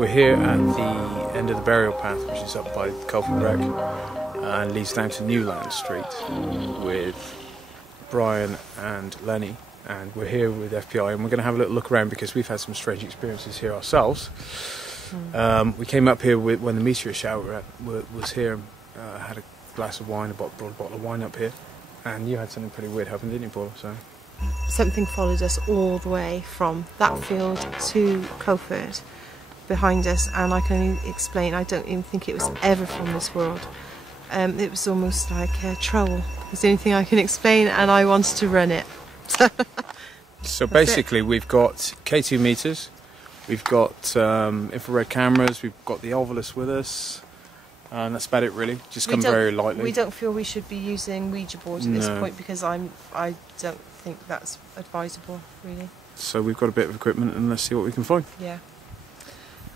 We're here at the end of the burial path, which is up by the Culford Wreck and leads down to Newland Street with Brian and Lenny, and we're here with FPI, and we're going to have a little look around because we've had some strange experiences here ourselves. We came up here when the meteor shower was here, had a glass of wine, brought a bottle of wine up here, and you had something pretty weird happen, didn't you, Paula? So something followed us all the way from that field to Culford behind us, and I can only explain, I don't even think it was ever from this world. It was almost like a troll. It's the only thing I can explain, and I wanted to run it. So basically we've got K2 meters, we've got infrared cameras, we've got the Ovilus with us, and that's about it really. Just come very lightly. We don't feel we should be using Ouija boards at this point because I don't think that's advisable really. So we've got a bit of equipment and let's see what we can find. Yeah.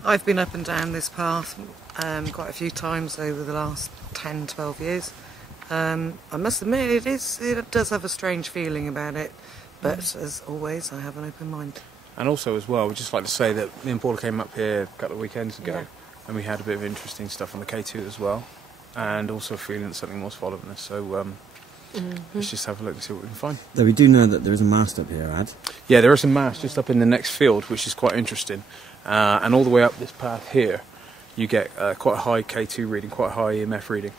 I've been up and down this path quite a few times over the last 10-12 years. I must admit it does have a strange feeling about it, but as always I have an open mind. And also as well, we'd just like to say that me and Paula came up here a couple of weekends ago and we had a bit of interesting stuff on the K2 as well, and also a feeling that something was following us, so let's just have a look and see what we can find. Though we do know that there is a mast up here, Ad. Yeah, there is a mast just up in the next field, which is quite interesting. And all the way up this path here, you get quite a high K2 reading, quite a high EMF reading.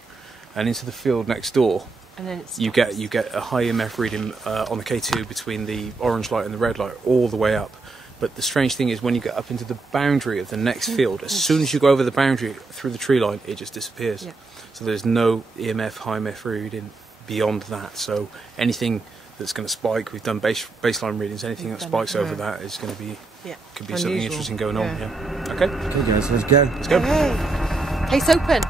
And into the field next door, and then you get a high EMF reading on the K2 between the orange light and the red light, all the way up. But the strange thing is when you get up into the boundary of the next field, as soon as you go over the boundary through the tree line, it just disappears. Yeah. So there's no EMF, high EMF reading beyond that. So anything that's going to spike, we've done baseline readings, anything that spikes over that is going to be, could be unusual. Something interesting going on. Yeah. Okay. Okay guys, let's go. Let's go. Hey. Case open.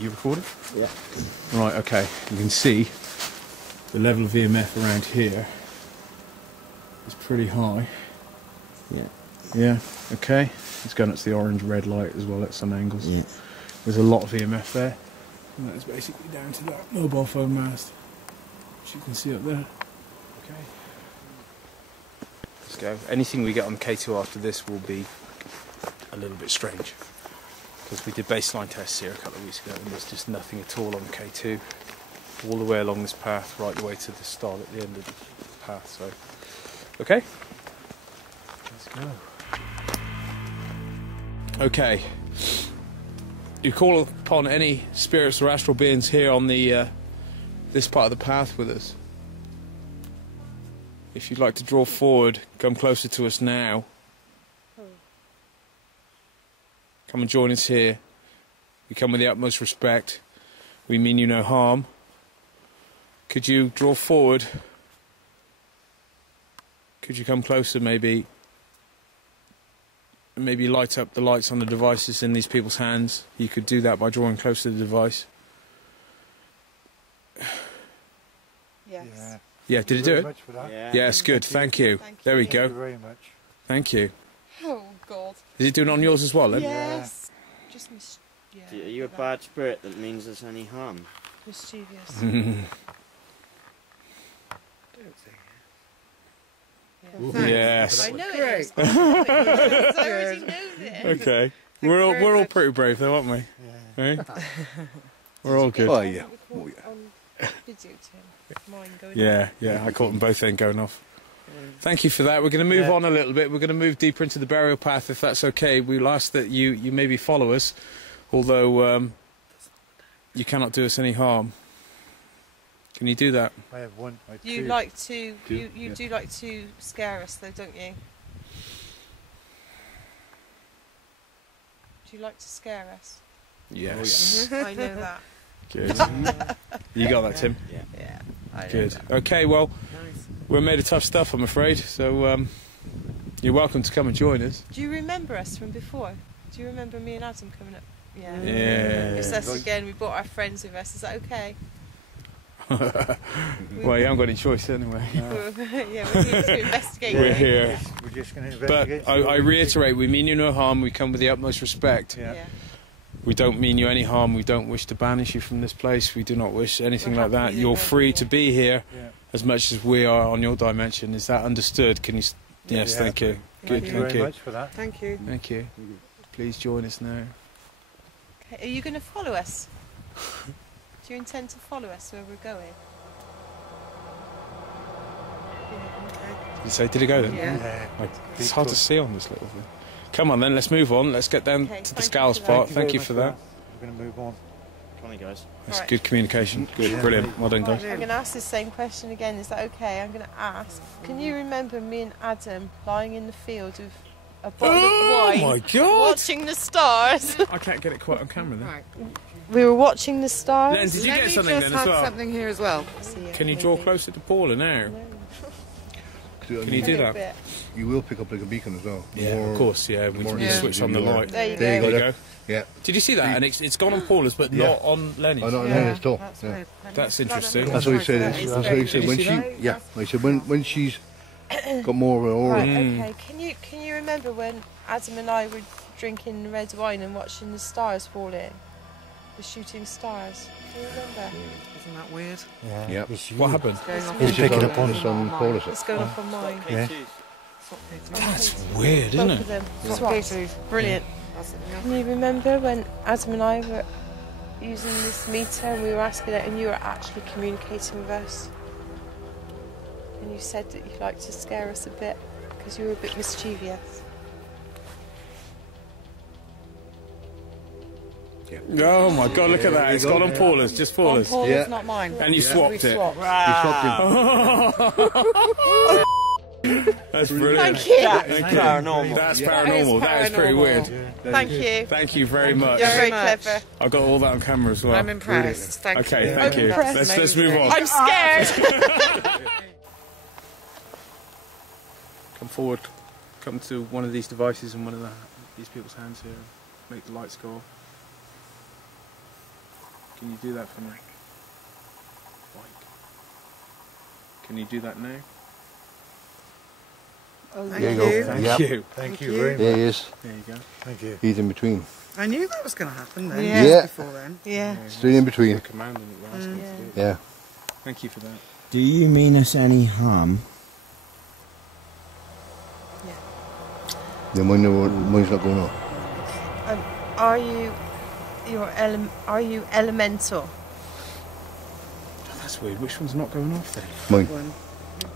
You recording? Yeah. Right, okay. You can see the level of EMF around here is pretty high. Yeah. Yeah, okay. It's going up to the orange red light as well at some angles. Yeah. There's a lot of EMF there. And that's basically down to that mobile phone mast, which you can see up there. Okay. Let's go. Anything we get on K2 after this will be a little bit strange, because we did baseline tests here a couple of weeks ago and there's just nothing at all on the K2 all the way along this path right the way to the start at the end of the path. So okay, let's go. Okay, you call upon any spirits or astral beings here on the this part of the path with us. If you'd like to draw forward, come closer to us now. Come and join us here. We come with the utmost respect. We mean you no harm. Could you draw forward? Could you come closer, maybe? Maybe light up the lights on the devices in these people's hands. You could do that by drawing close to the device. Yes. Yeah, did it do it? Much for that. Yeah, it's good. Thank you. There we go. Thank you very much. Thank you. Oh God. Is it doing it on yours as well, then? Yes. Just Are you a bad spirit that means there's any harm? mischievous. Yes. I know it is. I already know this. Okay. We're all pretty brave though, aren't we? Yeah. Eh? We're all good. Oh yeah. Yeah, I caught them both then going off. Thank you for that. We're going to move on a little bit. We're going to move deeper into the burial path, if that's okay. We'll ask that you maybe follow us, although you cannot do us any harm. Can you do that? I have one. You like to you do like to scare us though, don't you? Do you like to scare us? Yes. I know that. Good. You got that, Tim? Yeah. I know Good. that. Okay, well, Nice. we're made of tough stuff, I'm afraid, so you're welcome to come and join us. Do you remember us from before? Do you remember me and Adam coming up? Yeah. Yeah. It's us again. We brought our friends with us. Is that okay? Well, you haven't got any choice anyway. Yeah, we're here to investigate. We're here. We're just going to But investigate. I reiterate, we mean you no harm. We come with the utmost respect. Yeah. We don't mean you any harm. We don't wish to banish you from this place. We do not wish anything like that. You're free to be here as much as we are on your dimension. Is that understood? Can you... Yes, thank you. Good, Thank you very much for that. Thank you. Thank you. Please join us now. Okay, are you going to follow us? Do you intend to follow us where we're going? Did you say, did it go then? Yeah. It's hard to see on this little thing. Come on then, let's move on. Let's get down to the scales part. Thank you for that. We're going to move on. Come on, guys. That's good communication. Good, brilliant. Well done, guys. I'm going to ask the same question again. Is that okay? I'm going to ask. Can you remember me and Adam lying in the field with a bottle of wine, my God! watching the stars? I can't get it quite on camera then. Right. We were watching the stars. Len, did you Let get me something just then as have well? something here as well. Can you draw closer to Paula now? Can you do that? You will pick up like a beacon as well. Yeah, More- of course, yeah. We more can Yeah. switch on the light. There you There you go. go. There you go. Yeah. Did you see that? And it's gone on Paula's, but Yeah. not on Lenny's. Oh, no, Yeah, no, it's tall. that's Yeah. weird. That's interesting. That's what he said. That is That's what very he said. good. When Did she, you see yeah. I said when she's got more of an aura. Right, Mm. okay. Can you remember when Adam and I were drinking red wine and watching the stars fall in? The shooting stars. Do you remember? Isn't that weird? Yeah. Yep. It's you. What happened? It's going off He's on picking mine. up on It's on Paula's. It's going off on mine. Yeah. That's weird, isn't Both it? of them. Swap Swapped. K2. Brilliant. That's something else. Can you remember when Adam and I were using this meter and we were asking it and you were actually communicating with us? And you said that you'd like to scare us a bit because you were a bit mischievous. Oh my God, look at that. It's gone on Paula's, just On Paula's. Paula's, Yeah. not mine. And you swapped We it. swapped. That's brilliant. Thank you. That's Thank you. paranormal. That's That paranormal. is That is pretty paranormal. weird. Thank you. Thank you very much. You're very much. clever. I got all that on camera as well. I'm impressed. Thank Okay, you. thank you. impressed. Let's move on. I'm scared. Come forward. Come to one of these devices in one of these people's hands here. Make the lights go off. Can you do that for me? Mike. Can you do that now? Thank There you go. you. Thank Yep. you. Thank you. you very There much. he is. There you go. Thank you. He's in between. I knew that was going to happen then. Yeah. Yeah. Before then. Yeah. Straight in between. You're commanding it. You're asking us to do it. Yeah. Thank you for that. Do you mean us any harm? Then mine's not going on. Are you elemental? Oh, that's weird. Which one's not going off then? Mine. One.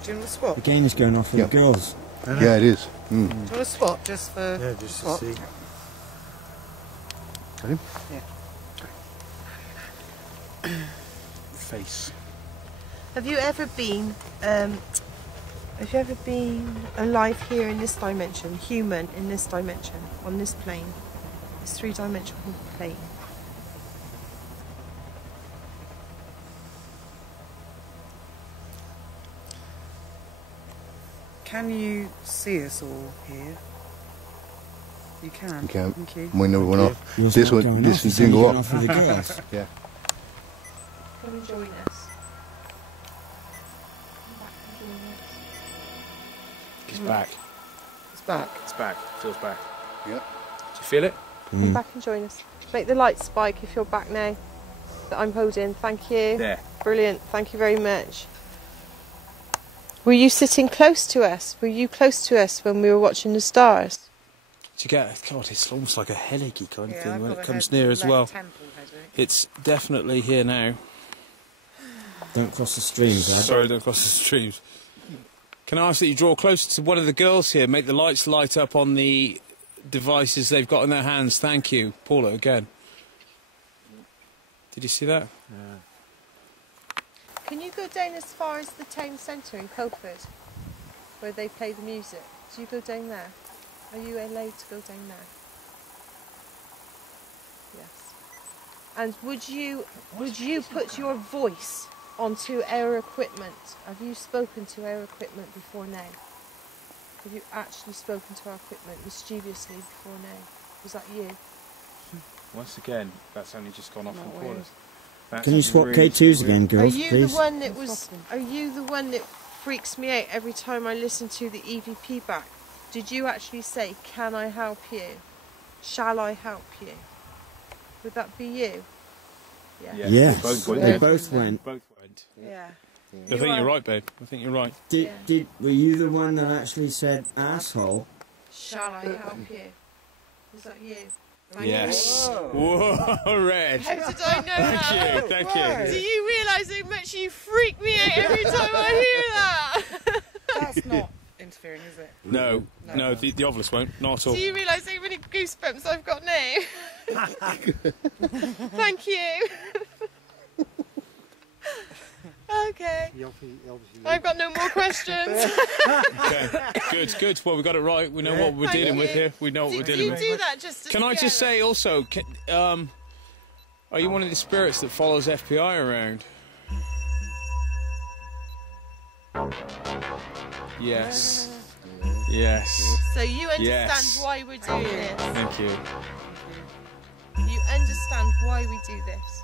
Do you want to swap? The game is going off for Yeah. the girls. Yeah, it is. Do you want to swap just for Yeah, just to swap? see. Got him? Face. Have you ever been alive here in this dimension, human in this dimension, on this plane, this three-dimensional plane? Can you see us all here? You can. You can. Thank you. Mine never went off. Yours This not one, going this off, one it's didn't only go going off. off for the girls. Yeah. Come and join us. It's back. It's back. It's back. Feels back. Yeah. Do you feel it? Come back and join us. Make the light spike if you're back now. That I'm holding. Thank you. There. Brilliant. Thank you very much. Were you sitting close to us? Were you close to us when we were watching the stars? Do you get? God, it's almost like a headachy kind of Yeah, thing I've when got it a comes head- near as left well. temple headache. It's definitely here now. Don't cross the streams, lad. Sorry, don't cross the streams. Can I ask that you draw closer to one of the girls here? Make the lights light up on the devices they've got in their hands. Thank you. Paula, again. Did you see that? Can you go down as far as the town centre in Coalford, where they play the music? Do you go down there? Are you allowed to go down there? Yes. And would you put your voice onto our equipment? Have you spoken to our equipment before now? Have you actually spoken to our equipment mischievously before now? Was that you? Once again, that's only just gone off Not on weird. Paula's. That's Can you swap really K2s weird. again, girls, Are you please? the one that was? Are you the one that freaks me out every time I listen to the EVP back? Did you actually say, "Can I help you? Shall I help you?" Would that be you? Yeah. Yes, Both went. they both went. Both went. Yeah. I think you're right, babe. I think you're right. Were you the one that actually said asshole? Shall I help you? Was that you? Yes. Whoa, Red. How did I know that? Thank you. Do you realise how much you freak me out every time I hear that? That's not interfering, is it? No, the obelisk won't. Not at all. Do you realise how many goosebumps I've got now? Thank you. Okay. I've got no more questions. Okay. Good. Well, we got it right. We know what we're dealing with here. We know what we're dealing with. Do you do that just to Can I just say also, are you one of the spirits that follows FPI around? Yes. Yes. So you understand Yes. why we're doing this? Thank you. You understand why we do this?